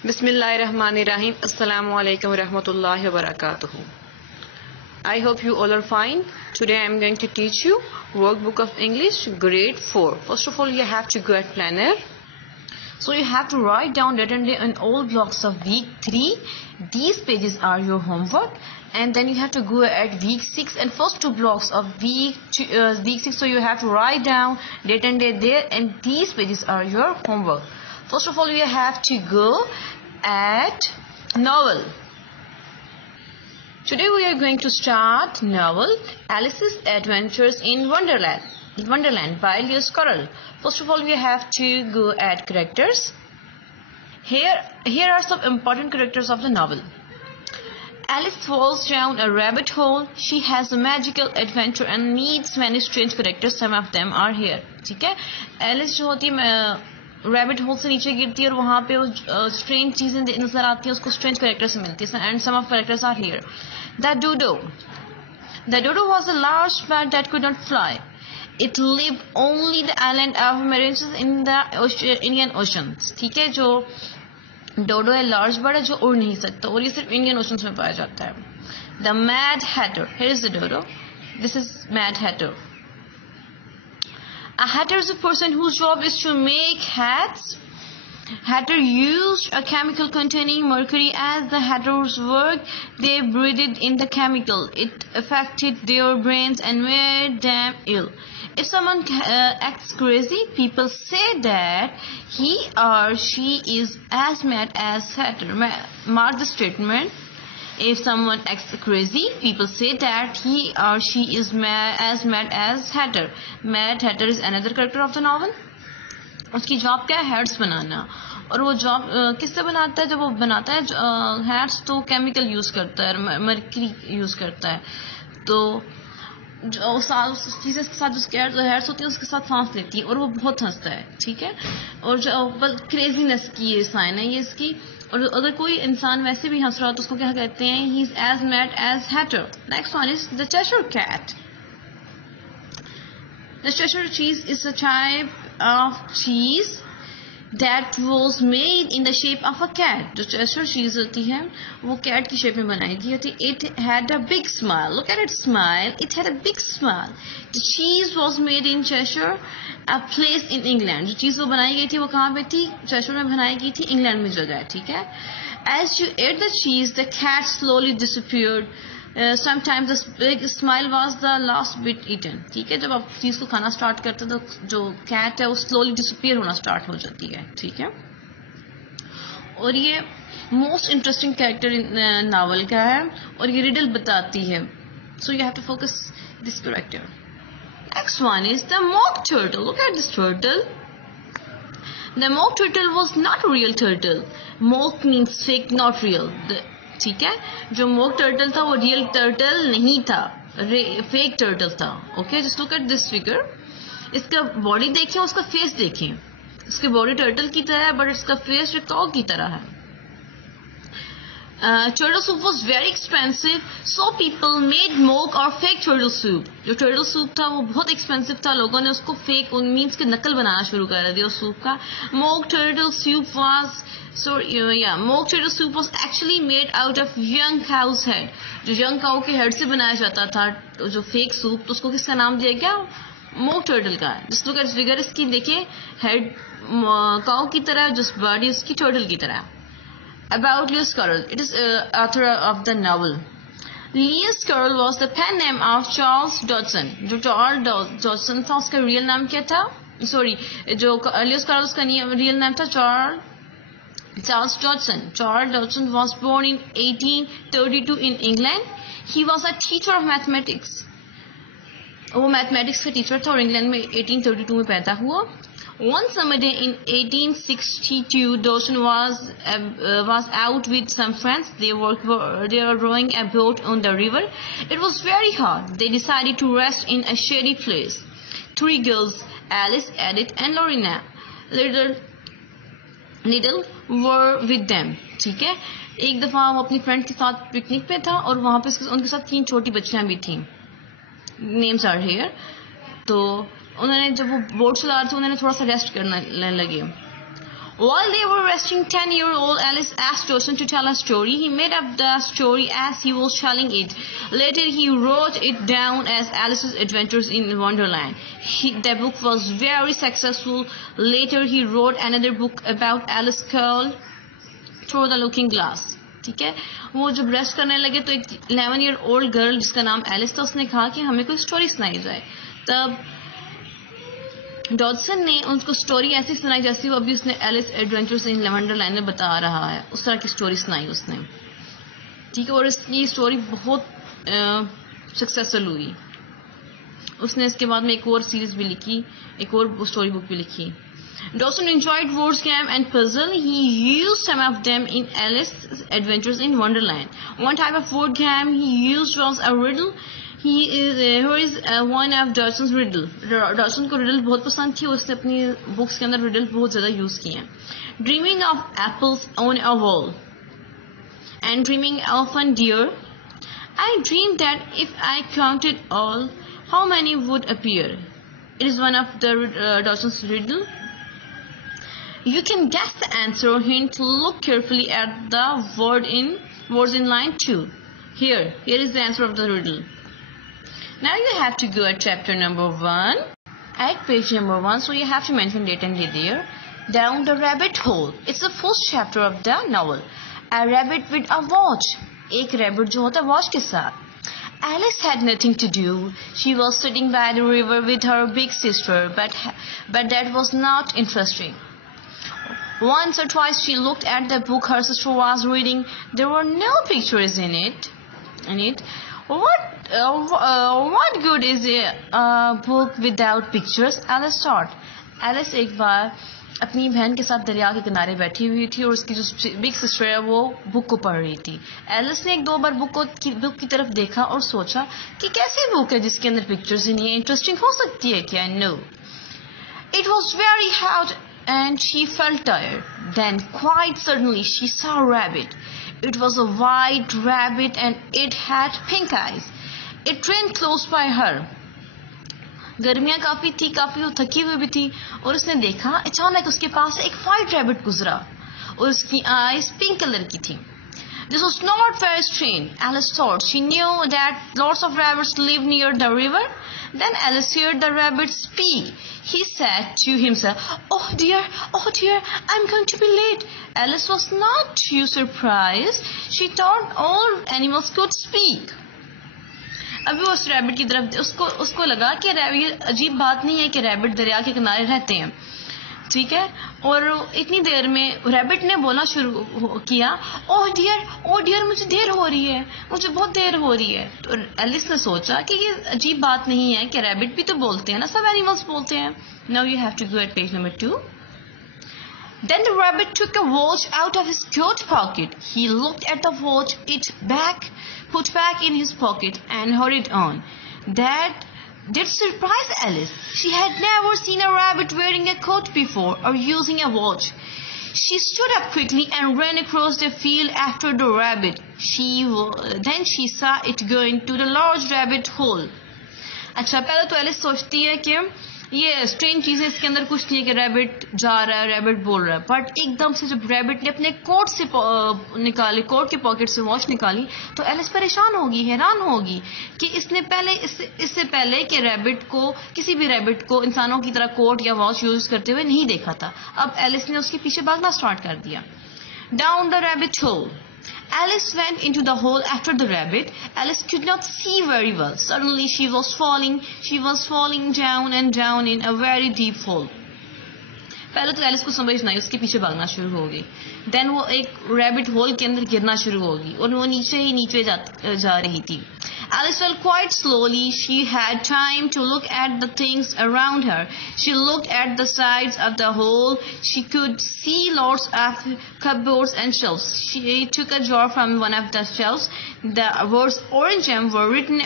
Bismillahirrahmanirrahim. Assalamu alaikum warahmatullahi wabarakatuh. I hope you all are fine. Today I am going to teach you workbook of English grade 4. First of all, you have to go at planner. So you have to write down written day on all blocks of week 3. These pages are your homework, and then you have to go at week 6 and first two blocks of week 6. So you have to write down date and day there, and these pages are your homework. First of all, you have to go at novel. Today we are going to start novel Alice's Adventures in Wonderland by Lewis Carroll. First of all, we have to go at characters. Here are some important characters of the novel. Alice falls down a rabbit hole. She has a magical adventure and meets many strange characters. Some of them are here. ठीक है? Alice जो होती है rabbit hole से नीचे गिरती है और वहाँ पे स्ट्रेंज चीजें नजर आती हैं, उसको स्ट्रेंज कैरेक्टर से मिलती है. And some of characters are here. The dodo was a large bird that could not fly. It lived only the island of Mauritius in the Indian Ocean. ठीक है, जो डोडो है लार्ज बर्ड है जो उड़ नहीं सकता और ये सिर्फ इंडियन ओशन में पाया जाता है. The Mad Hatter. Here is the dodo. This is Mad Hatter. A hatter is a person whose job is to make hats. Hatter used a chemical containing mercury as the hatters worked. They breathed in the chemical. It affected their brains and made them ill. If someone acts crazy, people say that he or she is as mad as Hatter. Mark the statement. If someone acts crazy, people say that he or she is as mad as Hatter. Mad Hatter is another character of the novel. उसकी job क्या है? Heads बनाना. और वो job किससे बनाता है? जब वो बनाता है हेड्स तो केमिकल यूज करता है, मर्क्यूरी यूज करता है. तो चीज़ के साथ उसके हेड्स होती है उसके साथ सांस लेती है और वो बहुत हंसता है. ठीक है, और जो क्रेजीनेस की ये साइन है ये इसकी. और अगर कोई इंसान वैसे भी हंस रहा हो तो उसको क्या कहते हैं? He is as mad as hatter. Next one is the Cheshire cat. The Cheshire cheese is a type of cheese that was made in the shape of a cat. जो Cheshire cheese होती है वो cat की shape में बनाई गई होती. It had a big smile. Look at its smile. It had a big smile. The cheese was made in Cheshire, a place in England. जो चीज़ वो बनाई गई थी वो कहाँ पे थी? Cheshire में बनाई गई थी, इंग्लैंड में जगह है. ठीक है. As you ate the cheese, the cat slowly disappeared. Sometimes the big smile was the last bit eaten. ठीक है, जब आप चीज को खाना स्टार्ट करते हो तो जो कैट है वो स्लोली डिसअपीयर होना स्टार्ट हो जाती है. ठीक है, और ये मोस्ट इंटरेस्टिंग कैरेक्टर नावल का है और ये रिडल बताती है. So you have to focus this character. Next one is the mock turtle. Look at this turtle. The mock turtle was not a real turtle. Mock means fake, not real. ठीक है, जो mock turtle था वो real turtle नहीं था, fake turtle था. Okay, just look at this figure. इसका body देखें, उसका फेस देखें. इसकी बॉडी टर्टल की तरह है बट इसका फेस काऊ की तरह है. Turtle soup was very expensive, so people made mock or fake turtle soup. जो turtle soup था वो बहुत expensive था, लोगों ने उसको fake मीन्स के नकल बनाना शुरू कर दिया उस सूप का. Mock turtle soup was actually made out of young cow's head. जो young cow के head से बनाया जाता था जो fake soup, तो उसको किसका नाम दिया गया? mock turtle का. Just look at figure. इसकी देखिए, head cow की तरह, just body उसकी turtle की तरह. About Lewis Carroll. It is author of the novel. Lewis Carroll was the pen name of Charles Dodson. जो Charles Dodson था उसका रियल नाम क्या था? सॉरी, जो Lewis Carroll उसका रियल नाम था Charles Dodson. Charles Dodson was born in 1832 in England. He was a teacher of mathematics. वो मैथमेटिक्स का टीचर था और इंग्लैंड में 1832 में पैदा हुआ. One summer day in 1862, Dawson was out with some friends. They were rowing a boat on the river. It was very hot. They decided to rest in a shady place. 3 girls, Alice, Edith, and Lorena, little were with them. ठीक है, एक दफा वो अपनी friend के साथ picnic पे था और वहाँ पे उनके साथ 3 छोटी बच्चियां भी थीं. Names are here. तो उन्होंने जब वो बोट चला रहे थे उन्होंने थोड़ा सा रेस्ट करने लगे. While they were resting, 10-year-old Alice asked Dawson to tell a story. He made up the story as he was telling it. Later, he wrote it down as Alice's Adventures in Wonderland. The book was very successful. Later, he wrote another book about Alice called Through the Looking Glass. ठीक है, वो जब rest करने लगे तो एक 11-year-old girl जिसका नाम एलिस था, उसने कहा कि हमें कोई स्टोरी सुनाई जाए. तब डॉडसन ने उनको स्टोरी ऐसी सुनाई जैसी वो अभी उसने एलिस एडवेंचर्स इन वंडरलैंड में बता रहा है, उस तरह की स्टोरी सुनाई उसने. ठीक है, और ये स्टोरी बहुत सक्सेसफुल हुई. उसने इसके बाद में एक और सीरीज भी लिखी, एक और स्टोरी बुक भी लिखी. Dawson enjoyed words game and puzzle. He used some of them in Alice's Adventures in Wonderland. One type of word game he used was a riddle. Here is one of Dawson's riddle. Dawson को riddle बहुत पसंद थी, उसने अपनी books के अंदर riddle बहुत ज़्यादा यूज़ किए हैं. Dreaming of apples on a wall and dreaming of a deer. I dreamed that if I counted all, how many would appear? It is one of the Dawson's riddle. You can guess the answer. Hint: look carefully at the words in line 2. Here is the answer of the riddle. Now you have to go at chapter number 1, at page number 1. So you have to mention date and day there. Down the rabbit hole. It's the first chapter of the novel. A rabbit with a watch. एक rabbit जो होता है watch के साथ. Alice had nothing to do. She was sitting by the river with her big sister, but that was not interesting. Once or twice she looked at the book her sister was reading. There were no pictures in it. What good is a book without pictures? Alice thought. Alice एक बार अपनी बहन के साथ दरिया के किनारे बैठी हुई थी और उसकी जो बिग सिस्टर है वो बुक को पढ़ रही थी. एलिस ने 1-2 बार बुक की तरफ देखा और सोचा कि कैसी बुक है जिसके अंदर पिक्चर्स ही नहीं है, इंटरेस्टिंग हो सकती है क्या? No. It was very hot and she felt tired. Then quite suddenly she saw a rabbit. It was a white rabbit and it had pink eyes. It ran close by her. गर्मियाँ काफ़ी थी, काफ़ी वो थकी हुई भी थी और उसने देखा अचानक उसके पास एक वाइट रैबिट गुजरा और उसकी आईज पिंक कलर की थी. This was not very strange, Alice thought. She knew that lots of rabbits live near the river. Then Alice heard the rabbit speak. He said to himself, oh dear, I'm going to be late. Alice was not too surprised. She thought all animals could speak. अभी वो उस rabbit की तरफ उसको लगा कि ये अजीब बात नहीं है कि रैबिट दरिया के किनारे रहते हैं. ठीक है, और इतनी देर में रैबिट ने बोलना शुरू किया, ओह डियर मुझे देर हो रही है, मुझे बहुत देर हो रही है. तो एलिस ने सोचा कि ये अजीब बात नहीं है कि रैबिट भी तो बोलते हैं ना, सब एनिमल्स बोलते हैं. Now you have to go at page number 2. Then the rabbit took a watch out of his coat pocket. He looked at the watch, put back in his pocket, and hurried on. That did surprise Alice. She had never seen a rabbit wearing a coat before or using a watch. She stood up quickly and ran across the field after the rabbit. Then she saw it go into the large rabbit hole. अच्छा, पहले तो Alice सोचती है कि ये strange चीजें इसके अंदर कुछ नहीं है कि रैबिट जा रहा है, रैबिट बोल रहा है. बट एकदम से जब रैबिट ने अपने कोट से निकाली, कोट के पॉकेट से वॉच निकाली, तो एलिस परेशान होगी, हैरान होगी कि इससे पहले कि रैबिट को, किसी भी रैबिट को इंसानों की तरह कोट या वॉच यूज करते हुए नहीं देखा था. अब एलिस ने उसके पीछे भागना स्टार्ट कर दिया. Down the rabbit hole. Alice went into the hole after the rabbit. Alice could not see very well. Suddenly she was falling down and down in a very deep hole. पहले तो Alice को समझ नहीं, उसके पीछे भागना शुरू हो गई. देन वो एक रैबिट होल के अंदर गिरना शुरू होगी और वो नीचे जा रही थी. Alice fell quite slowly. She had time to look at the things around her. She looked at the sides of the hole. She could see lots of cupboards and shelves. She took a jar from one of the shelves. The words orange jam were written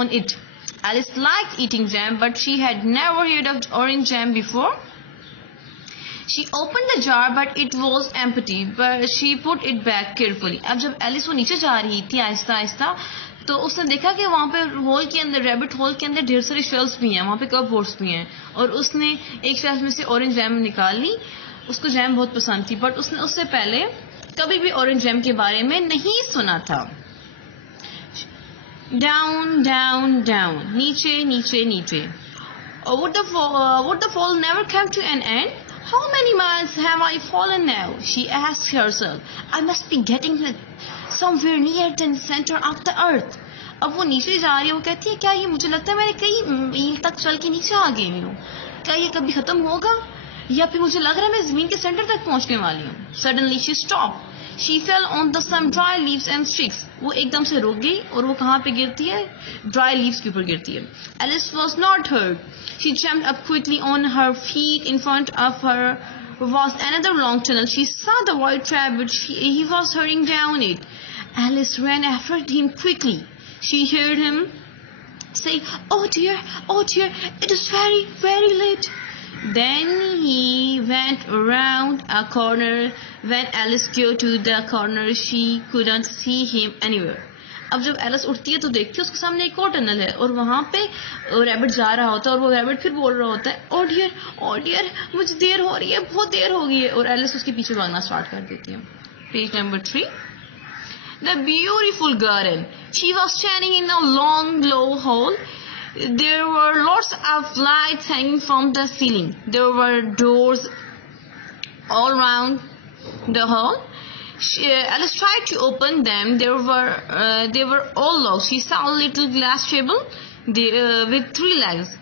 on it. Alice liked eating jam, but she had never heard of orange jam before. She opened the jar, but it was empty. But she put it back carefully. अब जब Alice वो नीचे जा रही थी आहिस्ता आहिस्ता, तो उसने देखा कि वहाँ पे होल के अंदर, रैबिट होल के अंदर ढेर सारी शेल्फ्स भी हैं, वहाँ पे कपबोर्ड्स भी हैं, और उसने एक शेल्फ में से ऑरेंज जैम निकाली उसको जैम बहुत पसंद थी, बट उसने उससे पहले कभी भी ऑरेंज जैम के बारे में नहीं सुना था. डाउन डाउन डाउन, नीचे नीचे नीचे. Would the fall never come to an end? How many miles have I fallen now? She asked herself. I must be getting somewhere near the center of the earth. अब वो नीचे जा रही है. वो कहती है क्या ये मुझे लगता है मैंने कई मील तक चल के नीचे आ गई हूँ. क्या ये कभी खत्म होगा या फिर मुझे लग रहा है मैं जमीन के सेंटर तक पहुंचने वाली हूँ. Suddenly she stopped. She fell on some dry leaves and sticks. वो एकदम से रुक गई और वो कहाँ पे गिरती है? Dry leaves के ऊपर गिरती है. Alice was not hurt. She jumped up quickly on her feet. In front of her was another long tunnel. She saw the white rabbit. He was hurrying down it. Alice ran after him quickly. She heard him say, oh dear, it is very, very late. Then he went around a corner. When Alice got to the corner, she couldn't see him anywhere. अब जब Alice उठती है तो देखती है उसके सामने एक और टनल है और वहाँ पे रैबिट जा रहा होता है और वो रैबिट फिर बोल रहा होता है ओ डियर मुझे देर हो रही है, बहुत देर हो गई है. और एलिस उसके पीछे भागना स्टार्ट कर देती है. Page number 3. The beautiful garden. She was standing in a long low hall. There were lots of lights hanging from the ceiling. There were doors all around the hall. Alice tried to open them. They were all locked. She saw a little glass table with 3 legs.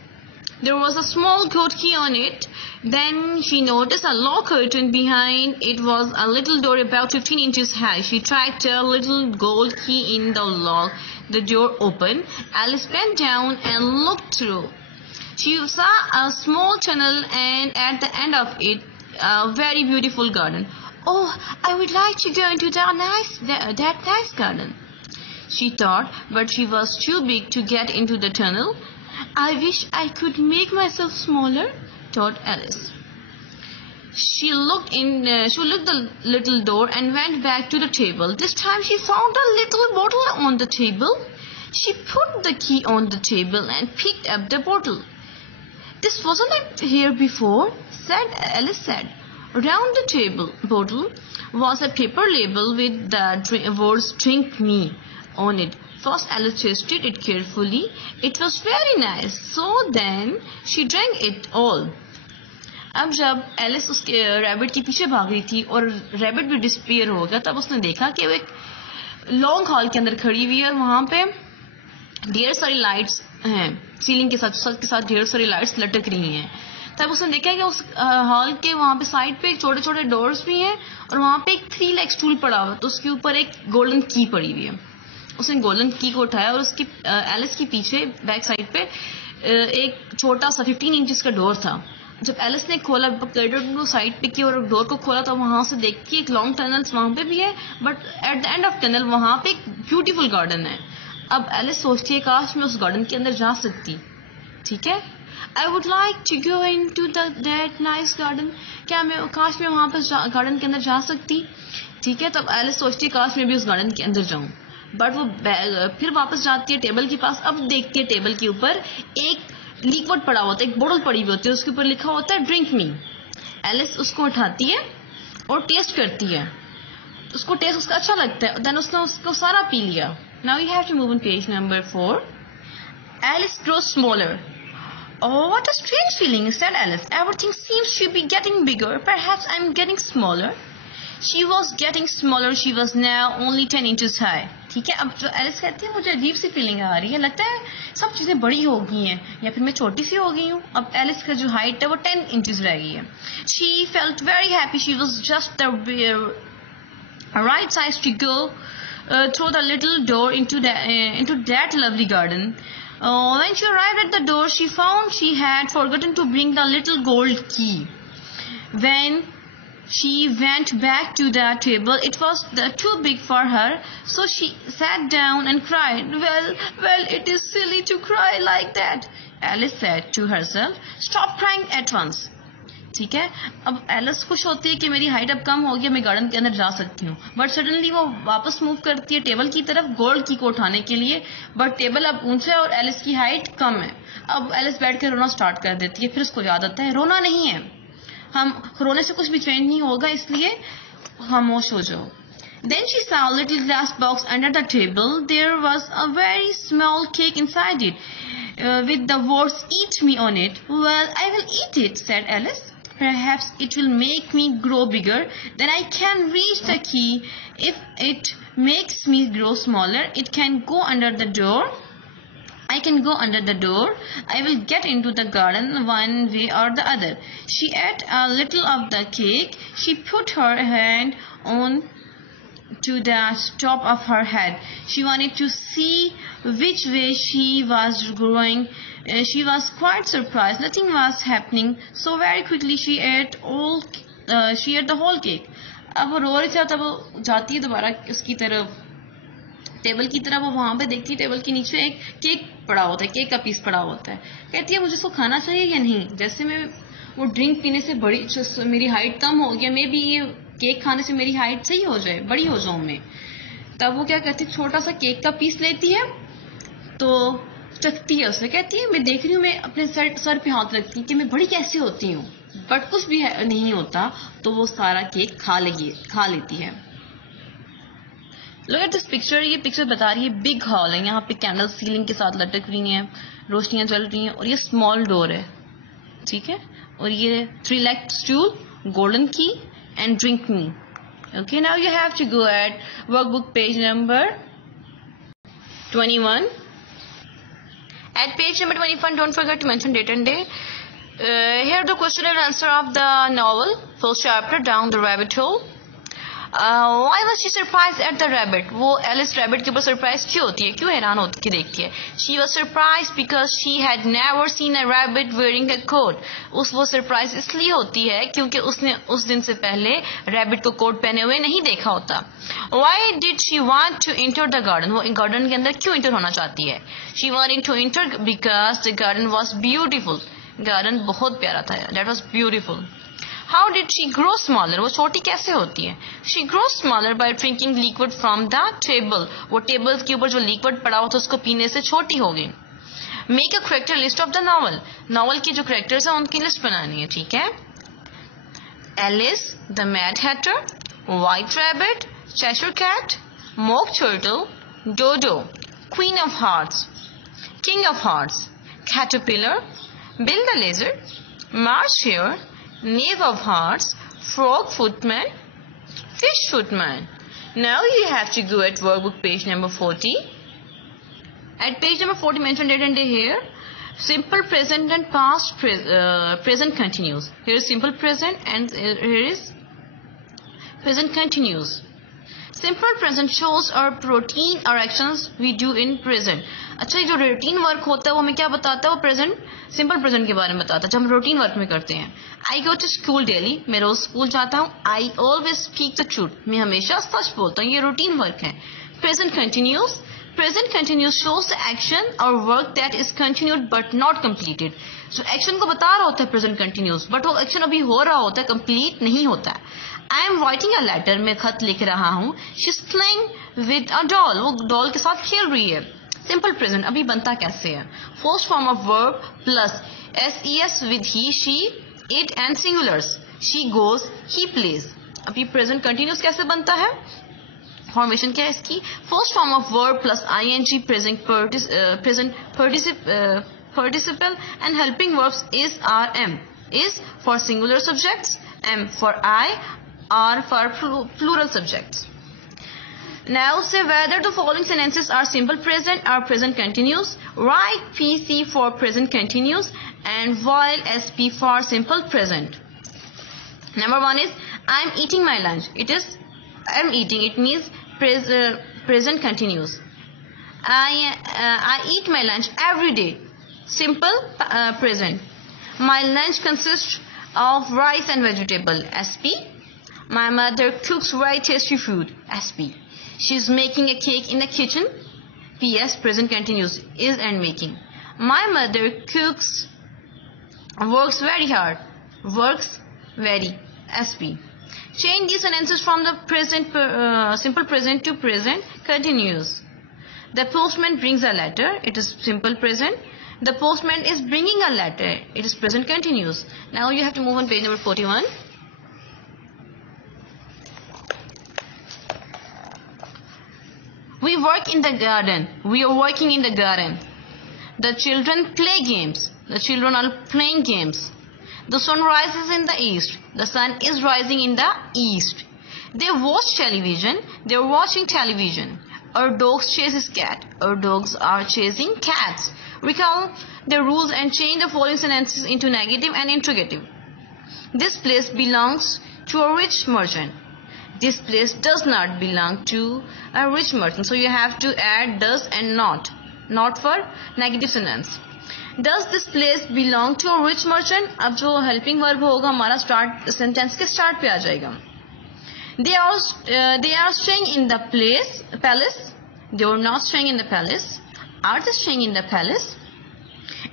There was a small gold key on it. Then she noticed a low curtain behind. It was a little door about 15 inches high. She tried a little gold key in the lock. The door opened. Alice bent down and looked through. She saw a small tunnel and at the end of it, a very beautiful garden. Oh, I would like to go into that nice garden, she thought, but she was too big to get into the tunnel. I wish I could make myself smaller, thought Alice. She looked the little door and went back to the table. This time she found a little bottle on the table. She put the key on the table and picked up the bottle. This wasn't here before, Alice said. Around the bottle was a paper label with the words "Drink Me" on it. First, Alice tasted it carefully. It was very nice. So then she drank it all. अब जब Alice उसके rabbit के पीछे भाग रही थी और rabbit भी डिसअपीयर हो गया, तब उसने देखा कि वो एक लॉन्ग हॉल के अंदर खड़ी हुई है और वहाँ पे ढेर सारी लाइट्स हैं. सीलिंग के साथ ढेर सारी लाइट्स लटक रही हैं. तब उसने देखा कि उस हॉल के वहाँ पे साइड पे छोटे छोटे डोर्स भी हैं और वहाँ पे एक 3 लेग स्टूल पड़ा हुआ है. तो उसके ऊपर एक गोल्डन की पड़ी हुई है. उसने गोल्डन की को उठाया और उसकी एलिस के पीछे बैक साइड पे एक छोटा सा 15 इंचेस का डोर था. जब एलिस ने खोला, को साइड पे किया और डोर को खोला, तो वहां से देखती है एक लॉन्ग टनल वहां पे भी है, but at the end of tunnel वहां पे एक ब्यूटीफुल गार्डन है. अब एलिस सोचती है काश मैं उस गार्डन के अंदर जा सकती. ठीक है, I would like to go into that nice garden. काश मैं वहां पर गार्डन के अंदर जा सकती. ठीक है, तब एलिस सोचती है काश मैं भी उस गार्डन के अंदर जाऊं. बट वो फिर वापस जाती है टेबल के पास. अब देखती है टेबल के ऊपर एक लिक्विड पड़ा होता है, एक बोतल पड़ी हुई होती है, उसके ऊपर लिखा होता है ड्रिंक मी. एलिस उसको उठाती है और टेस्ट करती है. उसको टेस्ट उसका अच्छा लगता है. देन उसने उसको सारा पी लिया. Now you have to move on page number 4. Alice grows smaller. Oh, what a strange feeling, said Alice. Everything seems to be getting bigger. Perhaps I'm getting smaller. She was getting smaller. She was now only 10 inches high. ठीक है, अब जो Alice कहती है मुझे अजीब सी feeling आ रही है, लगता है सब चीजें बड़ी हो गई हैं या फिर मैं छोटी सी हो गई हूँ. अब एलिस का जो हाइट है वो 10 इंचेस रह गई है. She felt very happy. She was just the right size to go through the little door into that lovely garden. When she arrived at the door, she found she had forgotten to bring the little gold key. When she went back to the table, it was too big for her, so she sat down and cried. Well, it is silly to cry like that, Alice said to herself. Stop crying at once. ठीक है, अब Alice खुश होती है कि मेरी height अब कम हो गई, मैं गार्डन के अंदर जा सकती हूँ. बट सडनली वो वापस मूव करती है टेबल की तरफ गोल्ड की को उठाने के लिए. बट टेबल अब ऊंचा है और एलिस की हाइट कम है. अब एलिस बैठ कर रोना स्टार्ट कर देती है. फिर उसको याद आता है रोना नहीं है, हम रोने से कुछ भी चेंज नहीं होगा, इसलिए खामोश हो जाओ. Then she saw a little glass box under the table. There was a very small cake inside it, with the words "Eat me" on it. Well, I will eat it, said Alice. Perhaps it will make me grow bigger. Then I can reach the key. If it makes me grow smaller, it can go under the door. I can go under the door. I will get into the garden one way or the other. She ate a little of the cake. She put her hand on to the top of her head. She wanted to see which way she was growing. She was quite surprised. Nothing was happening. So very quickly she ate the whole cake. अब वो रो रही थी, तब वो जाती है दोबारा उसकी तरफ, टेबल की तरफ. वो वहां पे देखती है टेबल के नीचे एक केक पड़ा होता है, केक का पीस पड़ा होता है. कहती है मुझे इसको खाना चाहिए या नहीं. जैसे मैं वो ड्रिंक पीने से मेरी हाइट कम हो गया, मे बी ये केक खाने से मेरी हाइट सही हो जाए, बड़ी हो जाऊं मैं. तब वो क्या करती है, छोटा सा केक का पीस लेती है, तो चखती है उसे. कहती है मैं देख रही हूँ, मैं अपने सर पे हाथ रखती हूँ कि मैं बड़ी कैसी होती हूँ, बट कुछ भी नहीं होता. तो वो सारा केक खा लेती है. Look at this picture. ये पिक्चर बता रही है बिग हॉल है. यहाँ पे कैंडल सीलिंग के साथ लटक रही हैं, रोशनियां जल रही हैं, और ये स्मॉल डोर है, ठीक है. और ये 3-legged stool, golden key and drink me. Okay, now you have to go at workbook page number 21. At page number 21, don't forget to mention date and day. Here the question and answer of the novel, first chapter, Down the Rabbit Hole. Why was she surprised at the rabbit? वो Alice rabbit के ऊपर surprise क्यों होती है, क्यों हैरान होती के देखती है. She was surprised because she had never seen a rabbit wearing a coat. वो सरप्राइज इसलिए होती है क्योंकि उसने उस दिन से पहले रैबिट को कोट पहने हुए नहीं देखा होता. Why did she want to enter the garden? वो गार्डन के अंदर क्यों इंटर होना चाहती है. She wanted to enter because the garden was beautiful. Garden बहुत प्यारा था. That was beautiful. How did she grow smaller? वो छोटी कैसे होती है. She grows smaller by drinking liquid from the table. वो टेबल के ऊपर जो लिक्विड पड़ा हुआ था उसको पीने से छोटी हो गई. Make a character list of the novel. Novel की जो करेक्टर्स हैं उनकी लिस्ट बनानी है, ठीक है. Alice, the Mad Hatter, White Rabbit, Cheshire Cat, Mock Turtle, Dodo, Queen of Hearts, King of Hearts, Caterpillar, Bill the Lizard, Marsh Hare, Knave of Hearts, Frog Footman, Fish Footman. Now you have to go at workbook page number 40. At page number 40, mention date and day here. Simple present and past present continuous. Here is simple present and here is present continuous. Simple present shows our routine or actions we do in present. अच्छा, ये जो routine work होता है वो हमें क्या बताता है, वो प्रेजेंट सिंपल प्रेजेंट के बारे में बताता है, जब हम रूटीन वर्क में करते हैं. I go to school daily, मैं रोज स्कूल जाता हूँ. I always speak the truth, मैं हमेशा सच बोलता हूँ. ये रूटीन वर्क है. Present continuous. Present continuous shows the action और work that is continued but not completed. जो एक्शन को बता रहा होता है प्रेजेंट कंटिन्यूस, बट वो एक्शन अभी हो रहा होता है, कंप्लीट नहीं होता है. I am writing a letter, मैं खत लिख रहा हूँ. She is playing with a doll, वो डॉल के साथ खेल रही है. सिंपल प्रेजेंट अभी बनता कैसे है. First form of verb plus ses with he, she, it and singulars. She goes, he plays. अभी प्रेजेंट कंटिन्यूस कैसे बनता है, फॉर्मेशन क्या है इसकी. First form of verb plus ing, present participle and helping verbs is are am. Is for singular subjects, am for I, are for plural subjects. Now say whether the following sentences are simple present or present continuous. Write PC for present continuous and while SP for simple present. Number 1 is I'm eating my lunch. It is I'm eating. It means present continuous. I eat my lunch every day. Simple present. My lunch consists of rice and vegetable. SP. My mother cooks very tasty food. SP. She's making a cake in the kitchen. PS. Present continuous. Is and making. My mother works very hard. Works very. SP. Change these sentences from the present simple present to present continuous. The postman brings a letter. It is simple present. The postman is bringing a letter. It is present continuous. Now you have to move on page number 41. We work in the garden. We are working in the garden. The children play games. The children are playing games. The sun rises in the east. The sun is rising in the east. They watch television. They are watching television. Our dogs chase his cat. Our dogs are chasing cats. Recall the rules and change the following sentences into negative and interrogative. This place belongs to a rich merchant. This place does not belong to a rich merchant. So you have to add does and not. Not for negative sentence. Does this place belong to a rich merchant? अब जो helping verb होगा हमारा start sentence के start पे आ जाएगा. They are staying in the palace. They are not staying in the palace. Are they staying in the palace?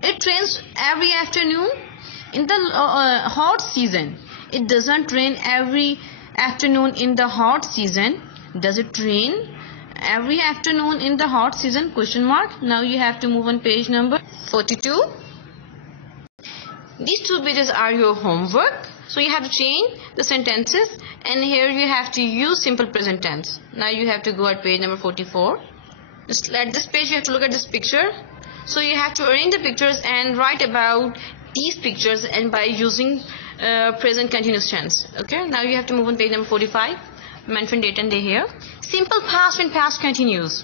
It rains every afternoon in the hot season. It doesn't rain every afternoon in the hot season. Does it rain every afternoon in the hot season? Question mark. Now you have to move on page number 42. These two pages are your homework. So you have to change the sentences, and here you have to use simple present tense. Now you have to go at page number 44. Just at this page you have to look at this picture. So you have to arrange the pictures and write about these pictures and by using present continuous tense. Okay, now you have to move on page number 45. Mention date and day here. Simple past and past continuous.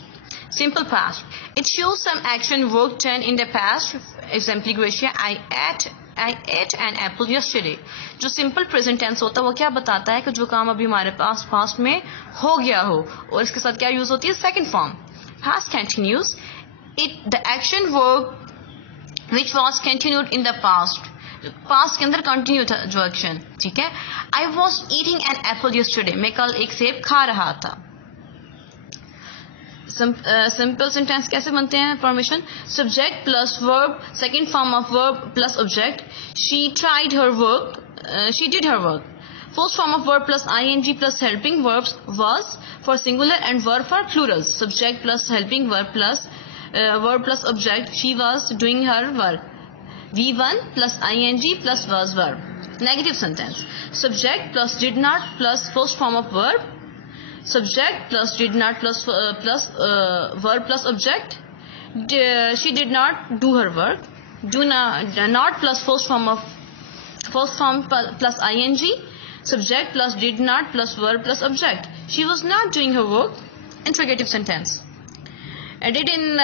Simple past. It shows some action work done in the past. Example Gracia, I ate an apple yesterday. जो simple present tense होता है वो क्या बताता है कि जो काम अभी हमारे पास पास्ट में हो गया हो, और इसके साथ क्या यूज होती है second form. Past continuous. The action work which was continued in the past. Past के अंदर कंटिन्यू था जो एक्शन. ठीक है. I was eating an apple yesterday. मैं कल एक सेब खा रहा था. सिंपल सेंटेंस कैसे बनते हैं? Formation subject plus verb, second form of verb plus object. She tried her work, she did her work. First form of verb plus ing plus helping verbs was for singular and verb for plurals. Subject plus helping verb plus object. She was doing her work. V1 plus ing plus was verb. Negative sentence. Subject plus did not plus first form of verb. Subject plus did not plus verb plus object. She did not do her work. Do not plus first form plus ing. Subject plus did not plus verb plus object. She was not doing her work. Interrogative sentence. Did in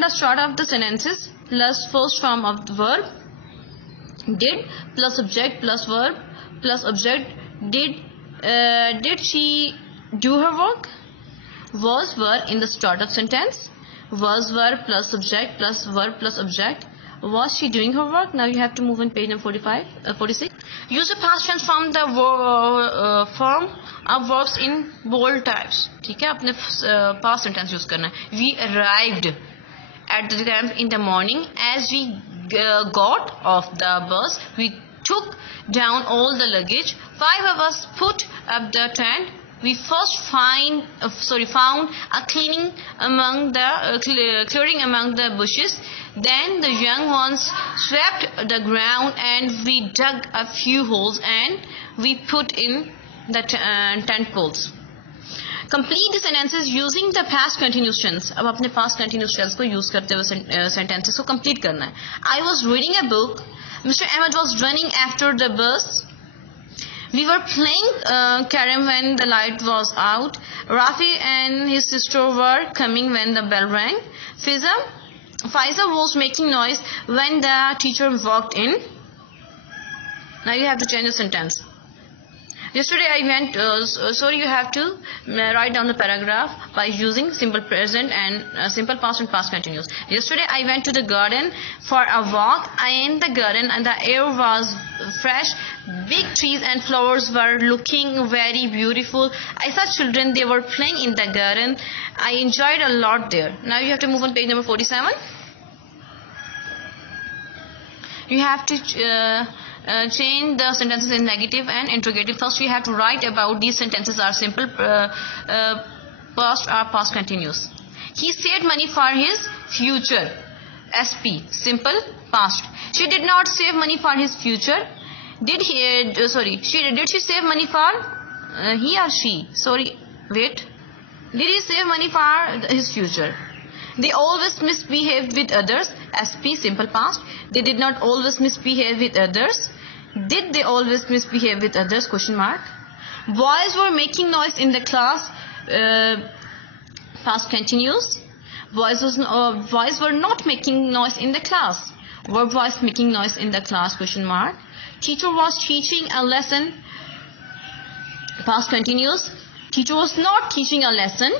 the start of the sentences plus first form of the verb. Did plus subject plus verb plus object. Did she do her work? Was were in the start of sentence. Was were plus subject plus verb plus object. Was she doing her work? Now you have to move on page number 46. Use the past tense from the form of verbs in bold types. ठीक है, अपने past sentence use करना है. We arrived at the camp in the morning. As we got off the bus, we took down all the luggage. 5 of us put up the tent. We first found a clearing among the bushes. Then the young ones swept the ground, and we dug a few holes and we put in the tent poles. Complete the sentences using the past continuous tense. अब अपने past continuous tense को use करते हुए sentences को complete करना है. I was reading a book. Mr. Ahmed was running after the bus. We were playing carom when the light was out. Rafi and his sister were coming when the bell rang. Faiza was making noise when the teacher walked in. Now you have to change the sentence. Yesterday I went, you have to write down the paragraph by using simple present and simple past and past continuous. Yesterday I went to the garden for a walk. I in the garden and the air was fresh. Big trees and flowers were looking very beautiful. I saw children, they were playing in the garden. I enjoyed a lot there. Now you have to move on page number 47. You have to change the sentences in negative and interrogative. First we have to write about these sentences are simple past or past continuous. He saved money for his future. SP, simple past. She did not save money for his future. Did he? Did she save money for he or she? Sorry, wait. Did he save money for his future? They always misbehave with others. SP, simple past. They did not always misbehave with others. Did they always misbehave with others? Question mark. Boys were making noise in the class. Past continuous. Boys were not making noise in the class. Were boys making noise in the class? Question mark. Teacher was teaching a lesson. Past continuous. Teacher was not teaching a lesson.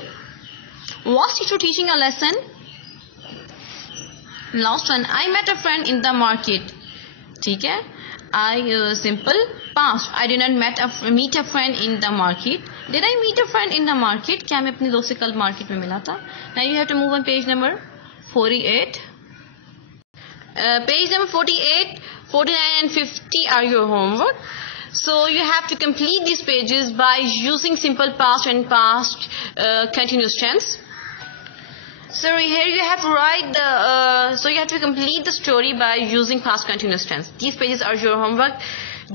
Was teacher teaching a lesson? Last one. I met a friend in the market. ठीक है? I simple past. I did not meet a friend in the market. Did I meet a friend in the market? क्या मैं अपने दोस्त से कल market में मिला था? Now you have to move on page number 48. Page number 48, 49 and 50 are your homework. So you have to complete these pages by using simple past and past continuous tense. So here you have to write so you have to complete the story by using past continuous tense. These pages are your homework.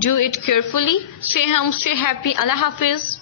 Do it carefully. Stay home, stay happy. Allah Hafiz.